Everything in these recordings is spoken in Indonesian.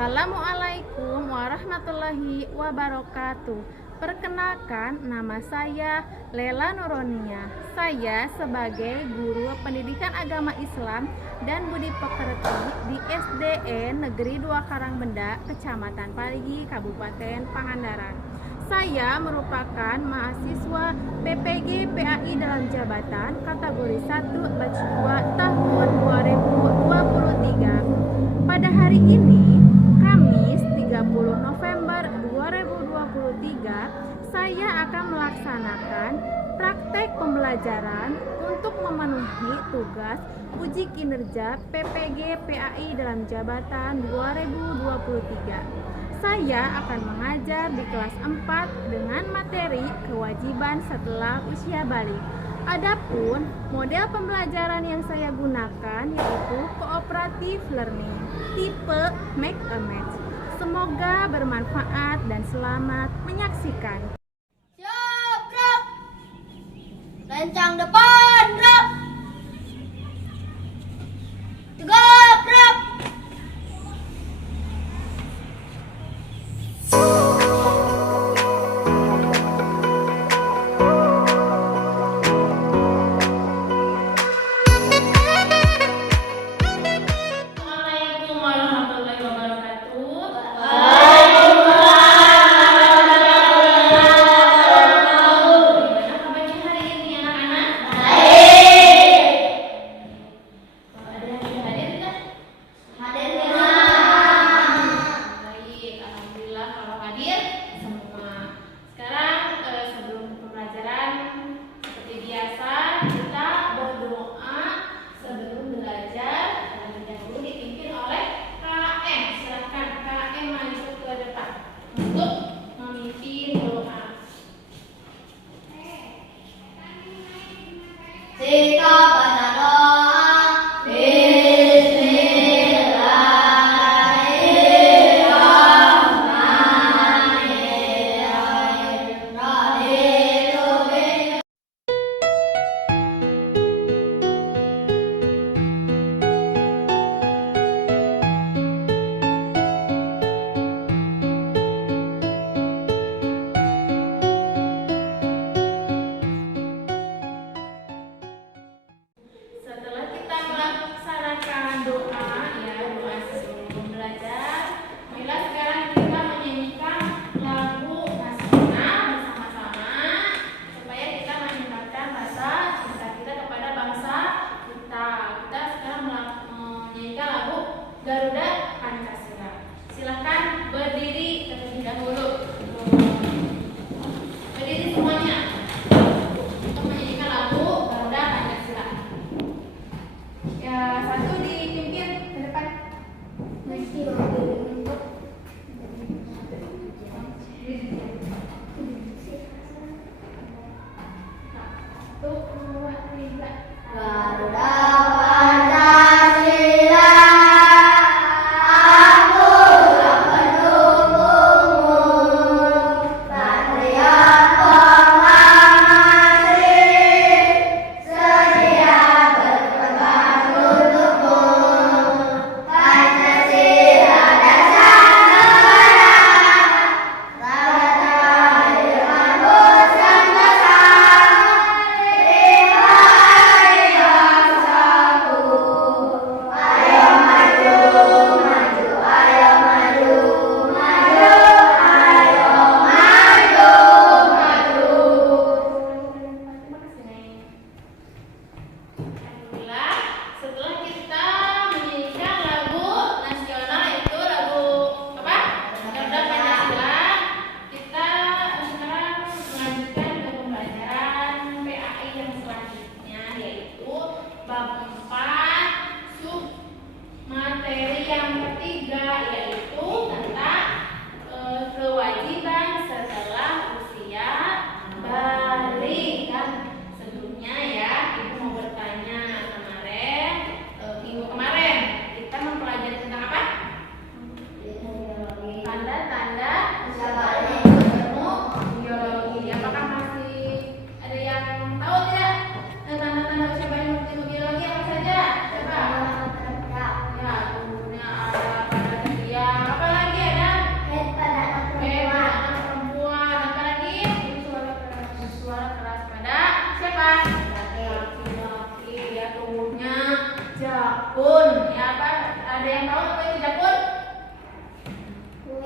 Assalamualaikum warahmatullahi wabarakatuh. Perkenalkan, nama saya Lela Nuronia. Saya sebagai guru pendidikan agama Islam dan budi pekerti di SDN Negeri 2 Karangbenda, Kecamatan Parigi, Kabupaten Pangandaran. Saya merupakan mahasiswa PPG PAI dalam jabatan kategori 1 batch 2 tahun 2023. Pada hari ini, Kamis 30 November 2023, saya akan melaksanakan praktek pembelajaran untuk memenuhi tugas uji kinerja PPG PAI dalam jabatan 2023. Saya akan mengajar di kelas 4 dengan materi kewajiban setelah usia balik. Adapun model pembelajaran yang saya gunakan yaitu cooperative learning tipe make a match. Semoga bermanfaat dan selamat menyaksikan. Siap, Bro. Lencang depan, Bro. Tegak, Bro. Assalamualaikum warahmatullahi wabarakatuh. Gimana kabarnya hari ini anak-anak? Ada yang sudah hadir nggak? Hadir, Baik, alhamdulillah kalau hadir semua. Sekarang sebelum pembelajaran seperti biasa kita berdoa sebelum belajar. Terlebih dahulu dipimpin oleh KM. Silakan KM maju ke depan untuk memimpin doa. Kita baca doa. Bismillahirrahmanirrahim. Setelah kita melaksanakan doa, ya doa sebelum belajar, marilah sekarang kita menyanyikan lagu nasional bersama-sama supaya kita meningkatkan rasa cinta kita kepada bangsa kita. Kita sekarang menyanyikan lagu Garuda Pancasila. Silakan berdiri terlebih dahulu. Berdiri semuanya untuk menyanyikan lagu Garuda Pancasila. Ya, satu dipimpin ke depan. Satu, dua, tiga. Garuda Pancasila, jakun. Ya apa? Ada yang tahu apa itu jakun?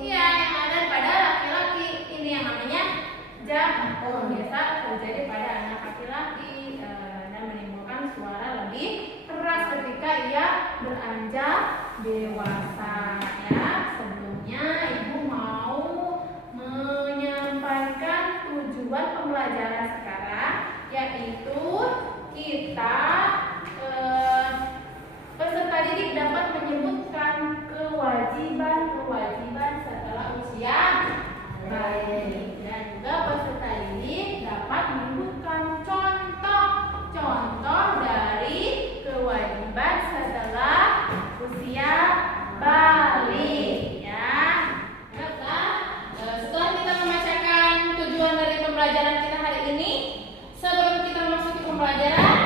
Iya, yang ada pada laki-laki. Ini yang namanya jakun. Biasa terjadi pada anak laki-laki dan menimbulkan suara lebih keras ketika ia beranjak dewasa. Ya, sebelumnya ibu mau menyampaikan tujuan pembelajaran sekarang, yaitu kita peserta didik dapat menyebutkan kewajiban setelah usia balik, dan juga peserta didik dapat menyebutkan contoh dari kewajiban setelah usia balik. Ya, setelah kita membacakan tujuan dari pembelajaran kita hari ini, sebelum kita memasuki pembelajaran,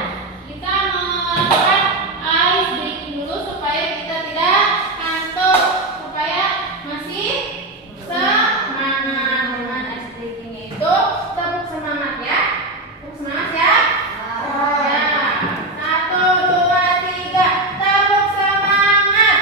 kita melakukan ice breaking dulu supaya kita tidak ngantuk, supaya masih semangat. Dengan ice breaking itu tepuk semangat ya. Tepuk semangat ya. Ya. 1, 2, 3, tepuk semangat.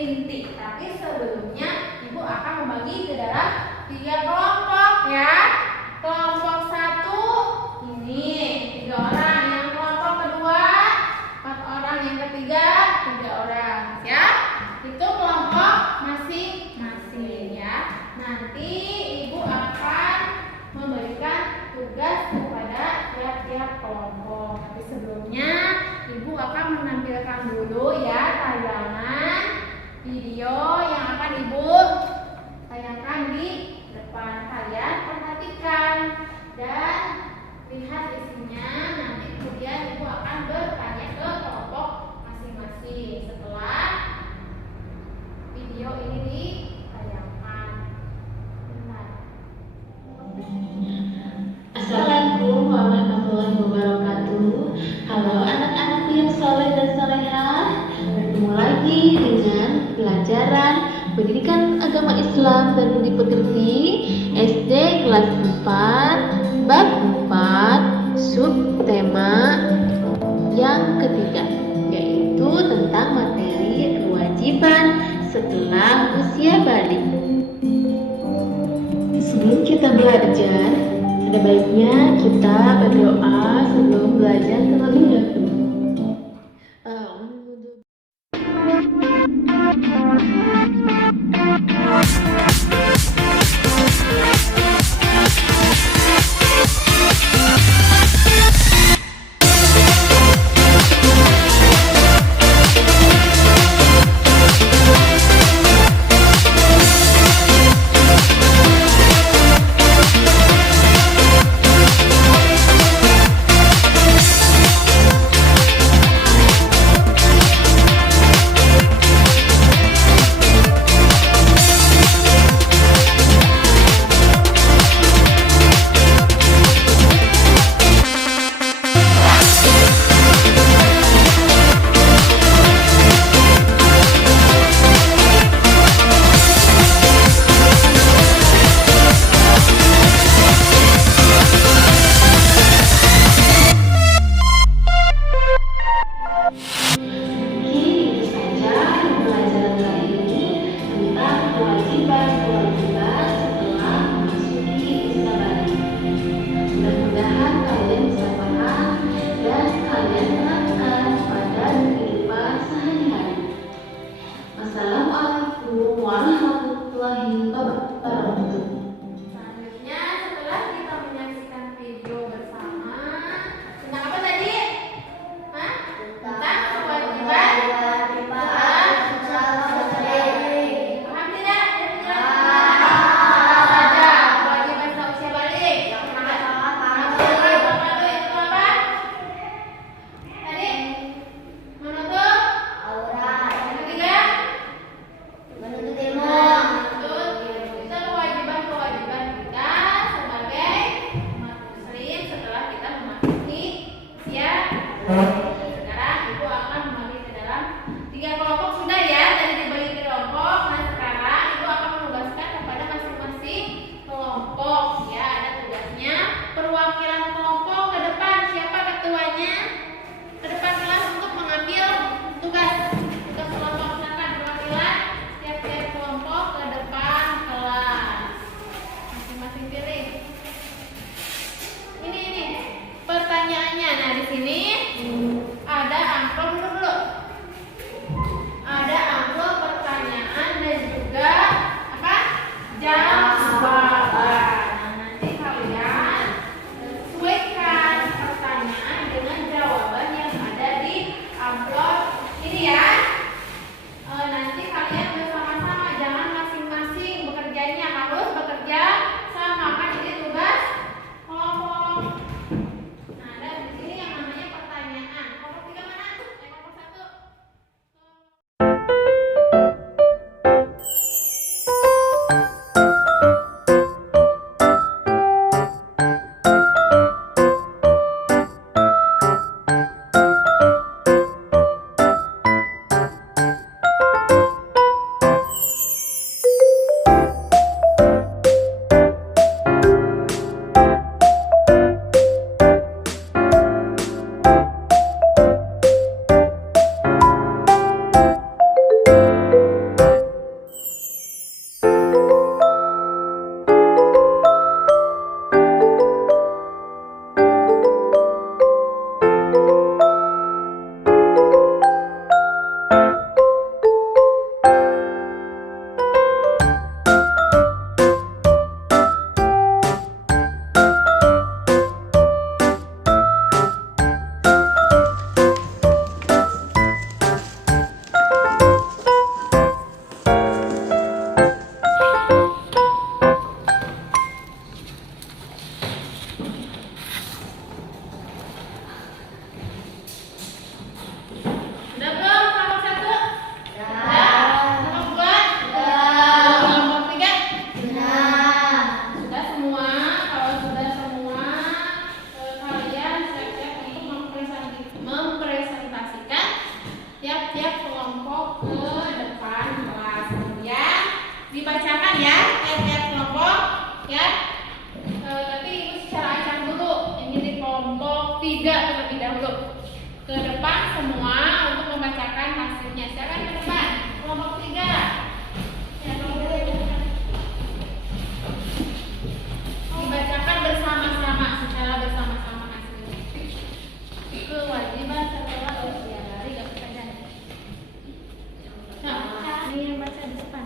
Inti. Tapi sebelumnya ibu akan membagi ke dalam 3 kelompok ya. Kelompok 1 ini 3 orang, yang kelompok kedua 4 orang, yang ketiga 3 orang ya. Itu kelompok masing-masing ya. Nanti ibu akan memberikan tugas kepada tiap-tiap kelompok. Tapi sebelumnya ibu akan menampilkan dulu ya tayangan video yang akan ibu tayangkan di depan kalian. Perhatikan dan lihat isinya. Nanti kemudian ibu akan bertanya ke kelompok masing-masing setelah video ini ditayangkan. Benar. Assalamualaikum warahmatullahi wabarakatuh. Halo anak-anak yang soleh dan solehah, bertemu lagi dengan pelajaran Pendidikan Agama Islam dan Budi Pekerti SD kelas 4 bab 4 subtema yang ketiga, yaitu tentang materi kewajiban setelah usia balik. Sebelum kita belajar, ada baiknya kita berdoa sebelum belajar terlebih dahulu. ya. Tapi ibu secara acak dulu. Ini di kelompok 3 terlebih dahulu. Ke depan semua untuk membacakan hasilnya. Silakan ke depan. Kelompok 3. Ya, dibacakan bersama-sama, secara bersama-sama hasilnya. Kewajiban setelah usia balik gak pekerjaan. Nah, ini yang baca di depan.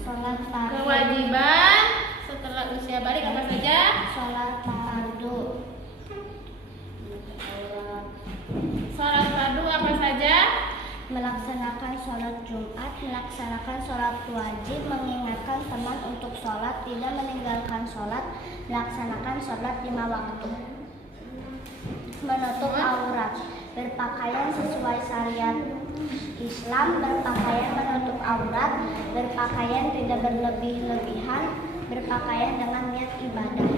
Sholat fardu. Kewajiban setelah usia balik apa saja? Sholat fardu. Sholat fardu apa saja? Melaksanakan sholat Jumat, melaksanakan sholat wajib, mengingatkan teman untuk sholat, tidak meninggalkan sholat, melaksanakan sholat 5 waktu. Menutup aurat, berpakaian sesuai syariat Islam, berpakaian menutup aurat, berpakaian tidak berlebih-lebihan, berpakaian dengan niat ibadah.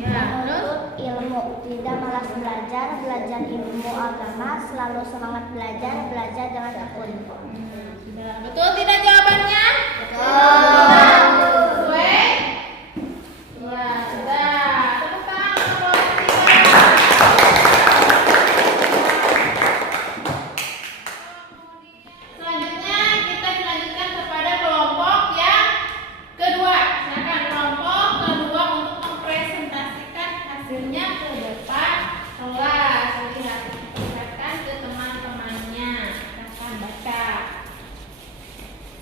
Menuntut ilmu, tidak malas belajar, belajar ilmu agama, selalu semangat belajar, belajar dengan tekun. Betul tidak jawabannya? Sesuai? Ya, sudah. Tepuk tangan untuk selanjutnya kita dilanjutkan kepada kelompok yang kedua. Silakan kelompok kedua untuk mempresentasikan hasilnya ke depan kelas. Lihatkan ke teman-temannya. Silakan baca.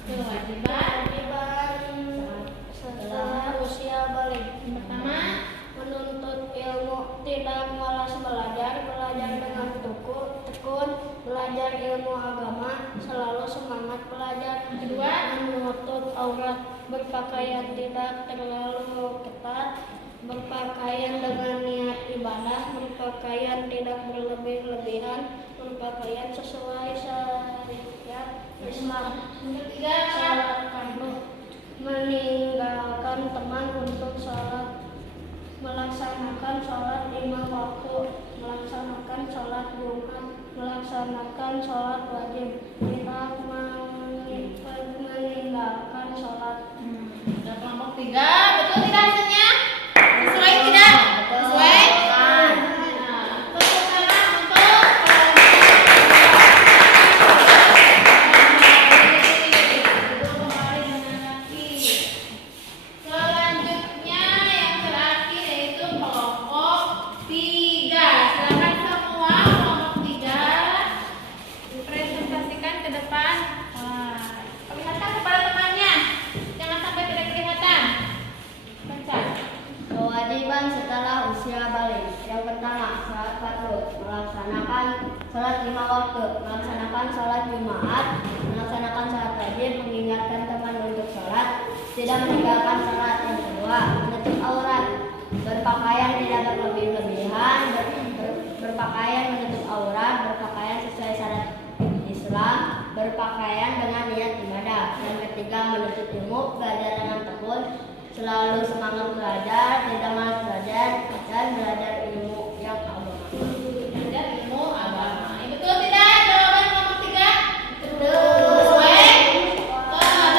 Kewajiban Setelah usia balik, pertama, menuntut ilmu, tidak malas belajar, belajar dengan tekun, belajar ilmu agama, selalu semangat belajar. kedua, Menutup aurat, berpakaian tidak terlalu ketat, berpakaian dengan niat ibadah, berpakaian tidak berlebih-lebihan, berpakaian sesuai syariat Islam. ketiga, Sholat fardu, meninggalkan teman untuk sholat, melaksanakan sholat 5 waktu, melaksanakan sholat Jumat, melaksanakan sholat wajib, tidak meninggalkan sholat. dan kelompok 3, betul tidak hasilnya? Sesuai tidak? Sesuai? Nah, tepuk tangan untuk selanjutnya yang terakhir yaitu kelompok 3. Silakan semua kelompok 3 dipresentasikan ke depan. Perlihatkan kepada temannya. Jangan sampai tidak kelihatan. Baca. Kewajiban setelah usia balik. Yang pertama, sholat fardu, melaksanakan sholat 5 waktu, melaksanakan sholat Jumat, melaksanakan sholat wajib, mengingatkan teman untuk sholat, tidak meninggalkan sholat. Yang kedua, menutup aurat, berpakaian tidak berlebih-lebihan, berpakaian menutup aurat, berpakaian sesuai syariat Islam, berpakaian dengan niat ibadah. Yang ketiga, menuntut ilmu, belajar dengan tekun, selalu semangat belajar, tidak malas belajar, dan belajar ilmu yang agama. Belajar ilmu agama. Betul tidak jawaban kelompok 3? Betul. Sesuai? Tepuk tangan.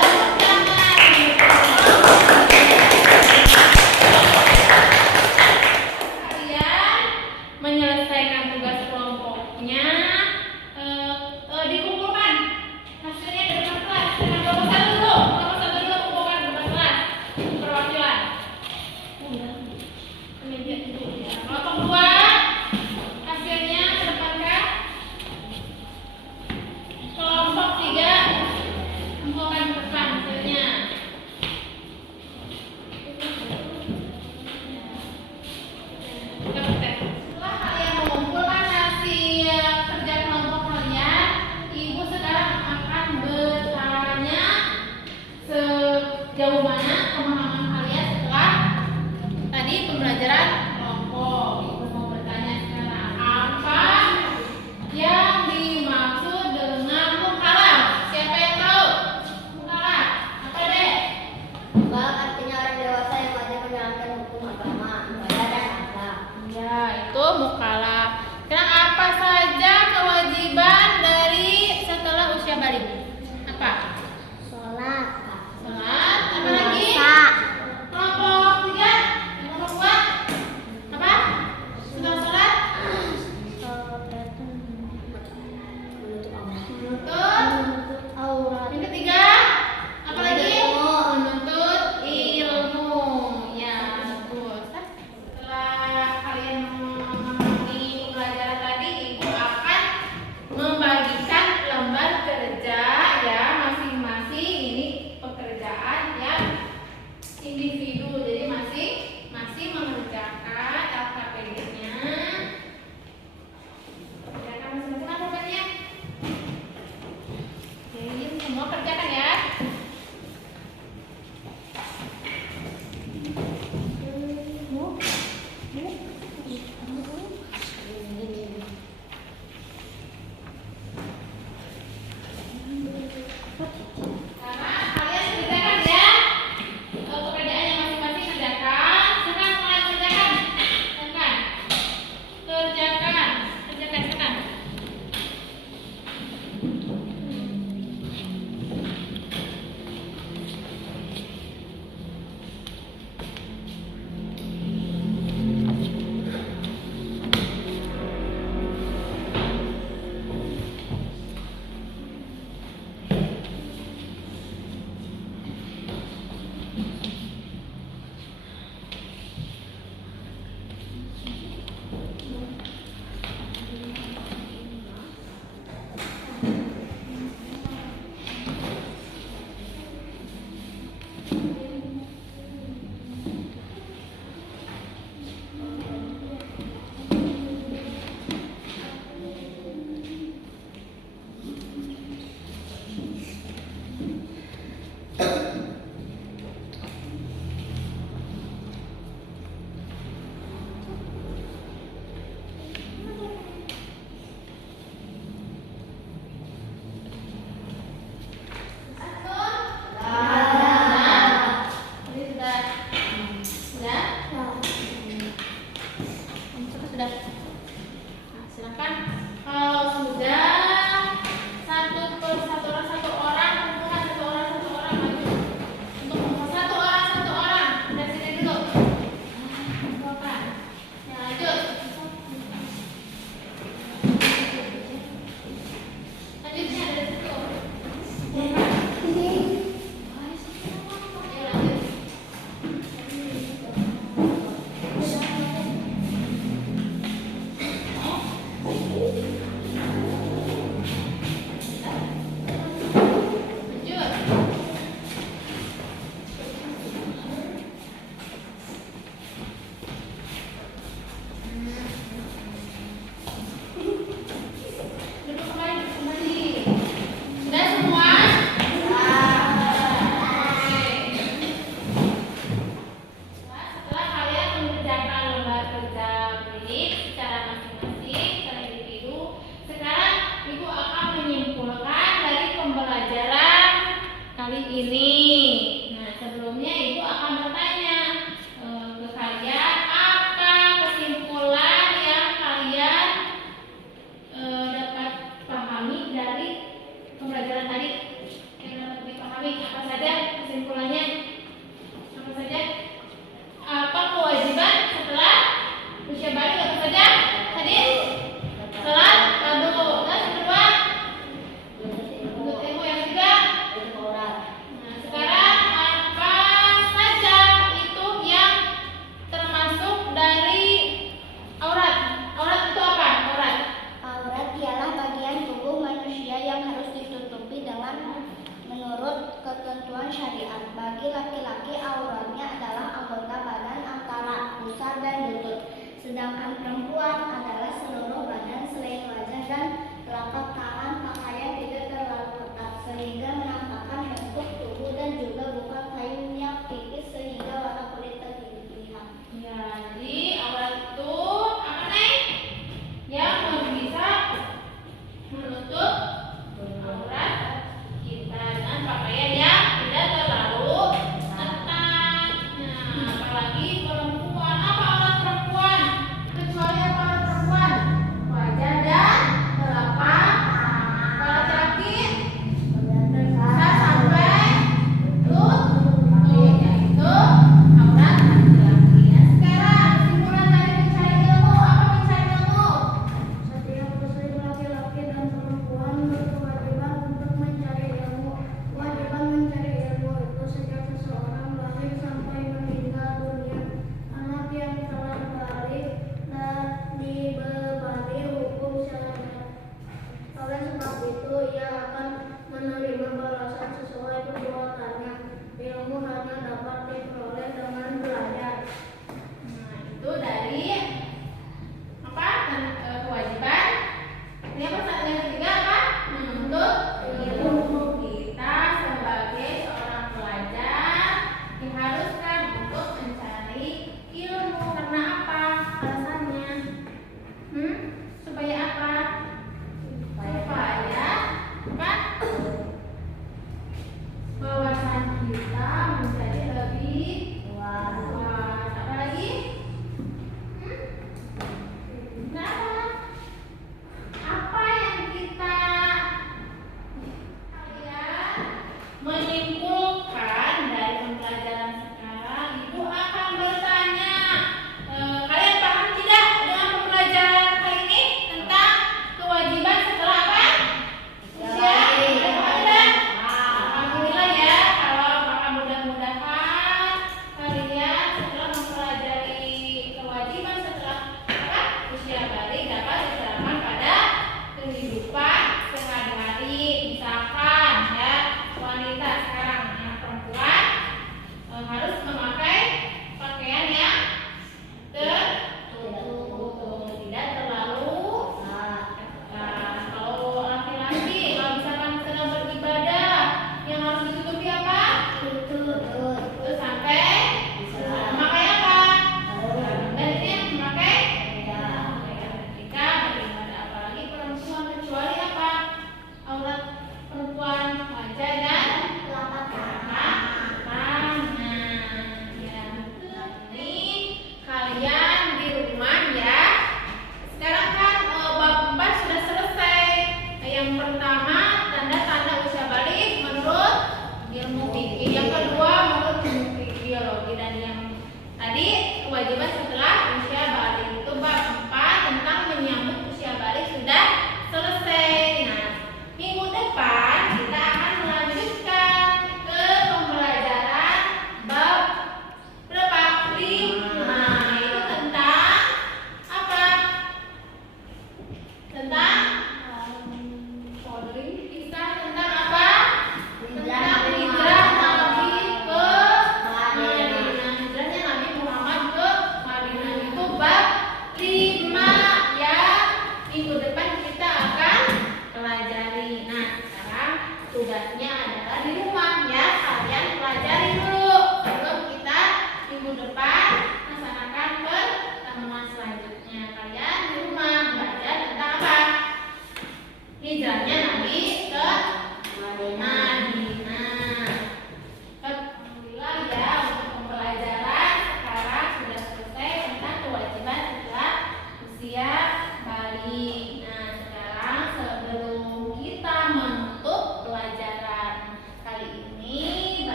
Kalian menyelesaikan tugas kelompoknya, dikumpulkan hasilnya di depan kelas. Dengan kelompok 1 dulu. Kelompok 1 dulu kumpulkan di depan kelas. Perwakilan. Kelompok 2 Semua kerjakan ya. Sudah. Nah, silakan kalau sudah satu orang maju. Untuk satu orang dari sini dulu. Bukan. Ya, lanjut. Lanjutnya dari situ. Bukan. Ya, lanjut. Duduk kembali. Sudah semua? Setelah kalian mengerjakan lembar kerja klinik secara masing-masing, secara individu, sekarang Ibu akan menyimpulkan dari pembelajaran kali ini. Nah, sebelumnya Ibu akan bertanya ke kalian, apa kesimpulan yang kalian dapat pahami dari pembelajaran tadi? Yang dapat dipahami apa saja kesimpulannya? Apa saja? Apa kewajiban setelah usia balik apa saja? Tadi salat, wudhu, dan kedua menuntut ilmu, yang ketiga. Nah, sekarang apa saja itu yang termasuk dari aurat? Aurat itu apa? Aurat. Aurat ialah bagian tubuh manusia yang harus ditutupi dengan menurut ketentuan syariat. Bagi laki-laki auratnya adalah anggota badan antara pusar dan lutut. Sedangkan perempuan adalah seluruh badan selain wajah dan telapak tangan